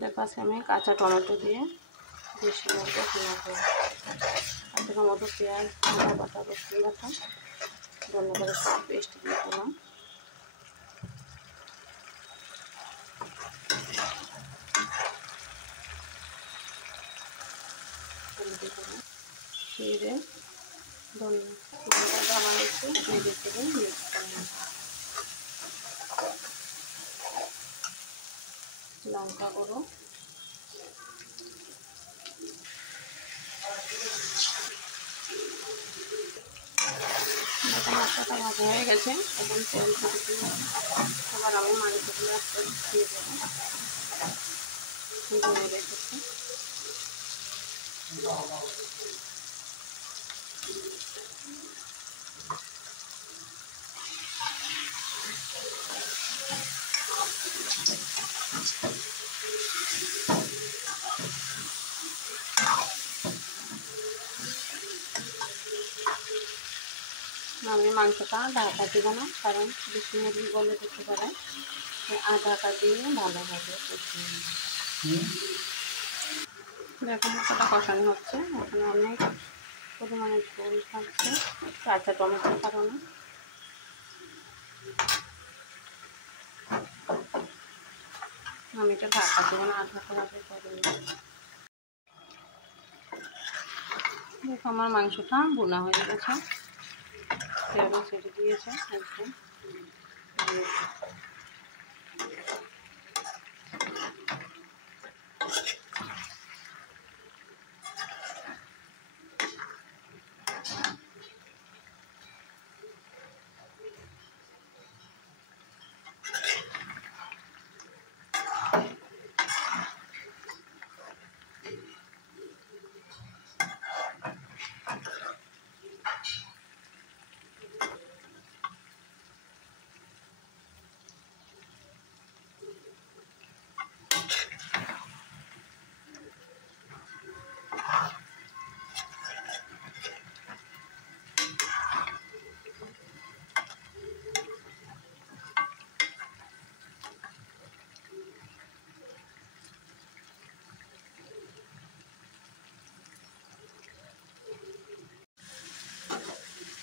দেখো আজকে আমি কাঁচা টমেটো দিয়ে দেশি মুরগি ভুনা করব। আর টমেটো, পেঁয়াজ, আদা বাটা, রসুন বাটা, ধনে পাতা সব পেস্ট দিয়ে দিলাম। জিরে, ধনিয়া আমার একটু নেড়ে চেড়ে মিক্স করে নিই। লঙ্কা গুঁড়ো, মশলাটা ভাজা হয়ে গেছে, এখন তেল ছেড়ে দিয়ে এবার আমি মাংসগুলো একটা দিয়ে দেবো। ধুয়ে রেখেছি। আমি মাংসটা ঢাকা দিব না, কারণ বেশি মুরগি গলে যেতে পারে, ঢাকা দিয়ে ভালোভাবে কষিয়ে নিই। দেখো মশলাটা কষানো হচ্ছে, এখানে অনেক পরিমাণে ঝোল থাকছে কাঁচা টমেটোর কারণে। আমি এটা ঢাকা দেবো না, ঢাকাভাবে করে নেব। দেখো আমার মাংসটা ভুনা হয়ে গেছে, তেল ছেড়ে দিয়েছে একদম।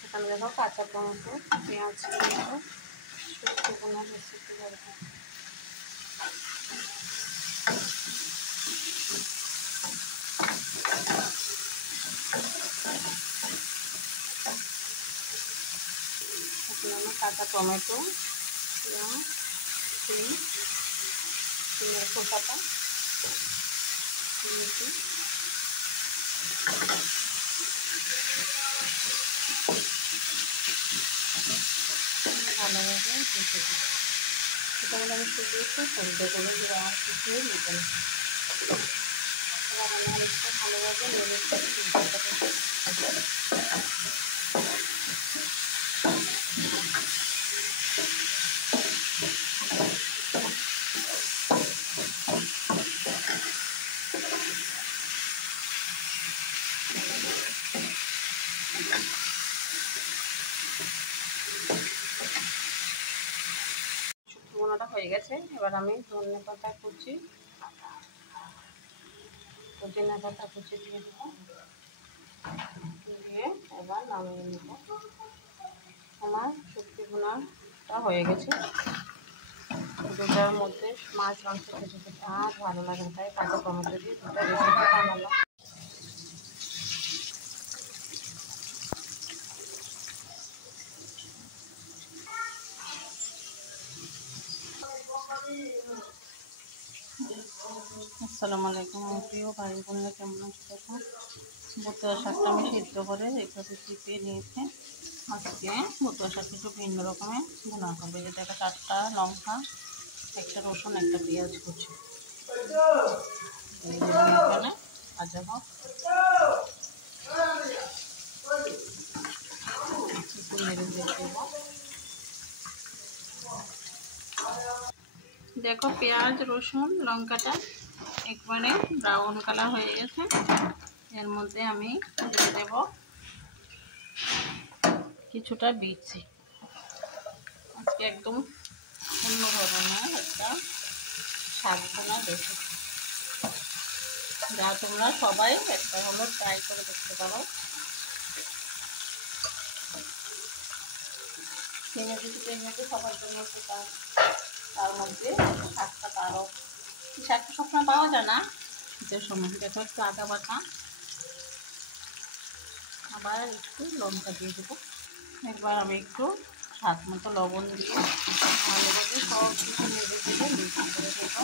এখানে দেখো কাঁচা টমেটো, পেঁয়াজ, শুক্তো ভুনা রেসিপি করবো। আমি কাঁচা টমেটো, পেঁয়াজ, সিমের খোসাটা দিয়েছি। ভালোভাবে ভেজে দিচ্ছি। সেটা আমি শুধু একটু সেদ্ধ করে আর কিছু নিতে না। এবার আমি আরেকটু ভালোভাবে নেড়ে চেড়ে ভেজে দেবো। শুক্তো ভুনাটা হয়ে গেছে, এবার আমি ধনে পাতা কুচি, পুদিনা পাতা কুচি দিয়ে দেবো, দিয়ে এবার নামিয়ে নেব। আমার শুক্তো ভুনাটা হয়ে গেছে। দুটার মধ্যে মাছ মাংস খেতে খেতে আর ভালো লাগে, তাই কাঁচা টমেটো দিয়ে দুটা রেসিপি বানালাম। আসসালামু আলাইকুম প্রিয় ভাই বোনেরা, কেমন আছে? দেখো বতুয়া শাকটা আমি সিদ্ধ করে এইভাবে চিপে নিয়েছি। আজকে বতুয়া শাকটা একটু ভিন্ন রকমের ভুনা করবে। যেটা একটা 4টা লঙ্কা, একটা রসুন, একটা পেঁয়াজ কুচি এখানে ভাজা হোক। একটু নেড়ে দিয়ে দেবো। দেখো পেঁয়াজ, রসুন, লঙ্কাটা একবারে ব্রাউন কালার হয়ে গেছে। এর মধ্যে আমি দিয়ে দেব কিছুটা বিচি। আজকে একদম অন্য ধরনের একটা শাক ভুনা রেসিপি। যা তোমরা সবাই একটা হলো ট্রাই করে দেখতে পারো। সিমের বিচিটা এমনিতে সবার জন্য উপকার, তার মধ্যে শাকটা তারও শাকটা সবসময় পাওয়া যায় না, যে সময় দেখো একটু আদা বাটা, আবার একটু লঙ্কা দিয়ে দেবো। এবার আমি একটু স্বাদ মতো লবণ দিয়ে ভালোভাবে সব কিছু নেড়ে চেড়ে মিক্স করে দেবো।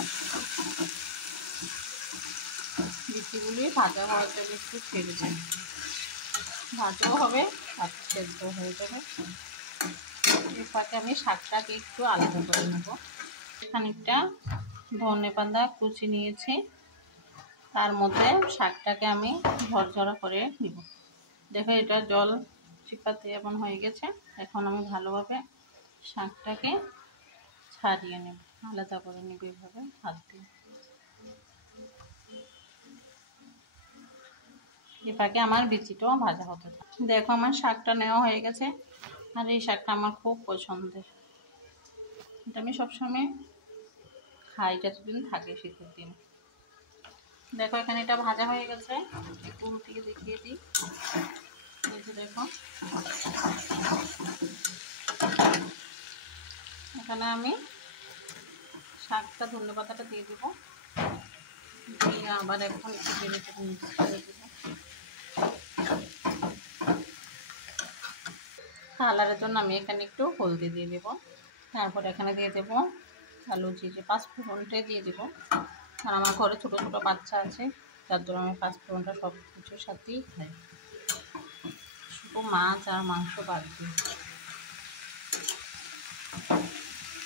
বিচিগুলি ভাজা হওয়ার জন্য একটু ছেড়ে দেব, ভাজাও হবে আর সেদ্ধ হয়ে যাবে। এর ফাঁকে আমি শাকটাকে একটু আলাদা করে নেব। খানিকটা ধনেপাতা কুচি নিয়েছি, তার মধ্যে শাকটাকে আমি ঝরঝরা করে নিব। দেখো এটা জল চিপাতে এমন হয়ে গেছে। এখন আমি ভালোভাবে শাকটাকে ছাড়িয়ে নেব, আলাদা করে নেব এইভাবে হাত দিয়ে। এই ফাঁকে আমার বিচিটাও ভাজা হতে থাকে। দেখো আমার শাকটা নেওয়া হয়ে গেছে, আর এই শাকটা আমার খুব পছন্দের। এটা আমি সবসময় খাই যতদিন থাকে শীতের দিন। দেখো এখানে এটা ভাজা হয়ে গেছে, একটু উল্টিয়ে দেখিয়ে দিই। এই যে দেখো এখানে আমি শাকটা ধনেপাতাটা দিয়ে দিব, দিয়ে আবার এখন একটু নেড়ে চেড়ে মিক্স করে দেব। কালারের জন্য আমি এখানে একটু হলদি দিয়ে দেবো। তারপর এখানে দিয়ে দেবো কালো জিরে, পাঁচফোড়নটা দিয়ে দেবো। আর আমার ঘরে ছোটো ছোটো বাচ্চা আছে, যার জন্য আমি পাঁচফোড়নটা সব কিছুর সাথেই খাই, শুধু মাছ আর মাংস বাদ দিই।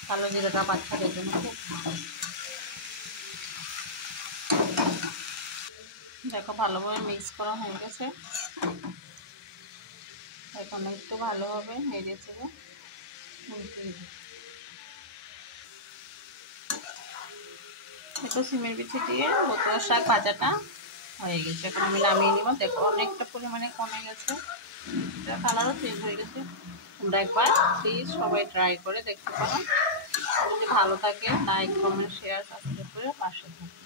কালো জিরাটা বাচ্চাদের জন্য খুব ভালো। দেখো ভালোভাবে মিক্স করা হয়ে গেছে, এখন একটু ভালোভাবে নেড়ে চেড়ে উল্টিয়ে দিই। একটু সিমের বিচি দিয়ে বতুয়া শাক ভাজাটা হয়ে গেছে, এখন আমি নামিয়ে নিব। দেখো অনেকটা পরিমাণে কমে গেছে, কালারও চেঞ্জ হয়ে গেছে। তোমরা একবার প্লিজ সবাই ট্রাই করে দেখতে পারো। যদি ভালো থাকে লাইক কমেন্ট শেয়ার সাবস্ক্রাইব করে পাশে থাকো।